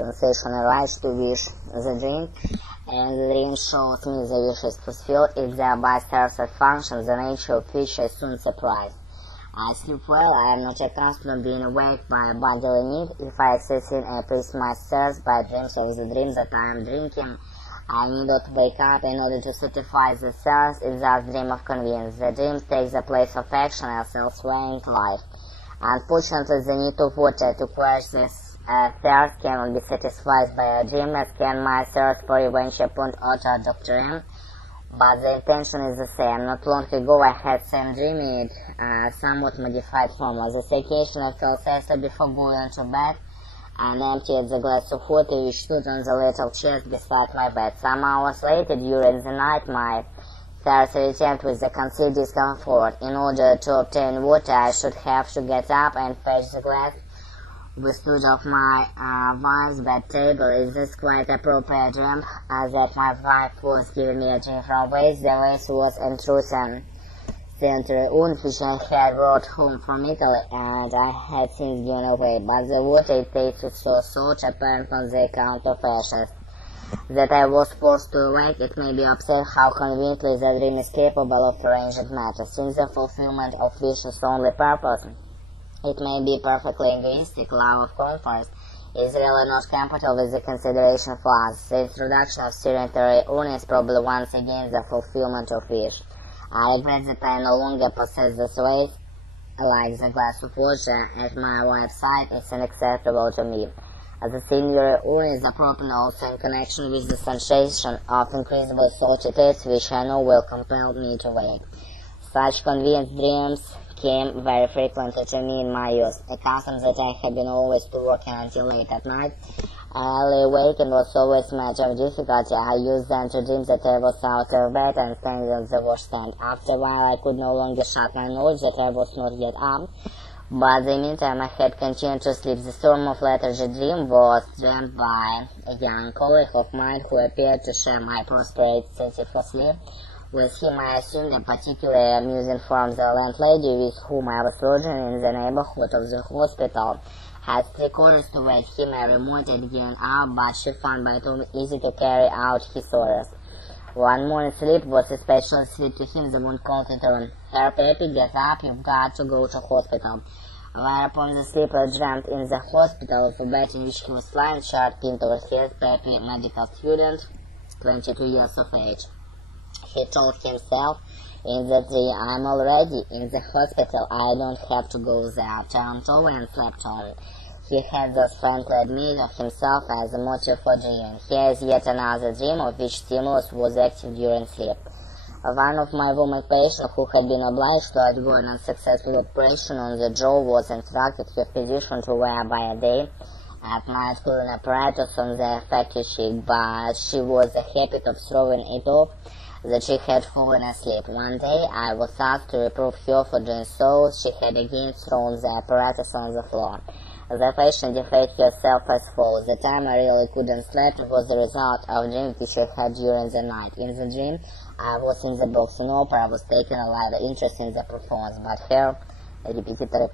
sensational right to wish the dream, and the dream shows me the wish is fulfilled. It thereby serves a function, the nature of which I soon surprise. I sleep well. I am not accustomed to being awake by a bodily need. If I excess in a please myself by dreams of the dream that I am drinking, I need not wake up in order to satisfy the cells. It's thus dream of convenience. The dream takes the place of action as elsewhere in life. Unfortunately, the need of water to quench this thirst cannot be satisfied by a dream, as can my thirst for revenge upon utter doctrine. But the intention is the same. Not long ago I had same dream in somewhat modified form. On this occasion I felt thirsty before going to bed and emptied the glass of water which stood on the little chest beside my bed. Some hours later, during the night, my thirst returned with the concealed discomfort. In order to obtain water, I should have to get up and fetch the glass. We stood off my wife's bed table. Is this quite appropriate dream? That my wife was giving me a dream from waste. The waste was in truth an century old which I had brought home from Italy, and I had since given away. But the water it tasted so salt, apparent on the account of ashes, that I was forced to awake. It may be observed how conveniently the dream is capable of arranging matters. Since the fulfillment of wishes only purpose, it may be perfectly egoistic. Love of comfort is really not compatible with the consideration for us. The introduction of sedentary earnings probably once again the fulfillment of wish. I regret that I no longer possess this waste, like the glass of water at my right side. It's unacceptable to me. As the singular urine is appropriate also in connection with the sensation of increasingly salty taste, which I know will compel me to wake. Such convenient dreams came very frequently to me in my youth, a custom that I had been always to working until late at night. Early waking was always a matter of difficulty. I used then to dream that I was out of bed and standing on the washstand. After a while I could no longer shut my nose that I was not yet up, but in the meantime I had continued to sleep. The storm of lethargy dream was dreamt by a young colleague of mine who appeared to share my prosperity for sleep. With him I assumed a particularly amusing form. The landlady with whom I was lodging in the neighborhood of the hospital had 3 quarters to wait him a remote and given out, but she found by too easy to carry out his orders. One morning sleep was especially sweet to him. The wound called on her, "Peppy, get up, you've got to go to hospital." Whereupon the sleeper dreamt in the hospital of a bed in which he was lying, sharp pinned over his Peppy, medical student, 22 years of age. He told himself in the dream, "I'm already in the hospital, I don't have to go there," turned over and slept on. He had thus frankly admitted of himself as a motive for dreaming. Here is yet another dream of which stimulus was active during sleep. One of my women patients who had been obliged to undergo an unsuccessful operation on the jaw was instructed her physician to wear by a day at night cooling apparatus on the affected cheek, but she was in the habit of throwing it off that she had fallen asleep. One day I was asked to reprove her for doing so. She had again thrown the apparatus on the floor. The patient defended herself as follows: "The time I really couldn't sleep was the result of a dream which I had during the night. In the dream I was in the boxing opera. I was taking a lively interest in the performance, but here Репетиторы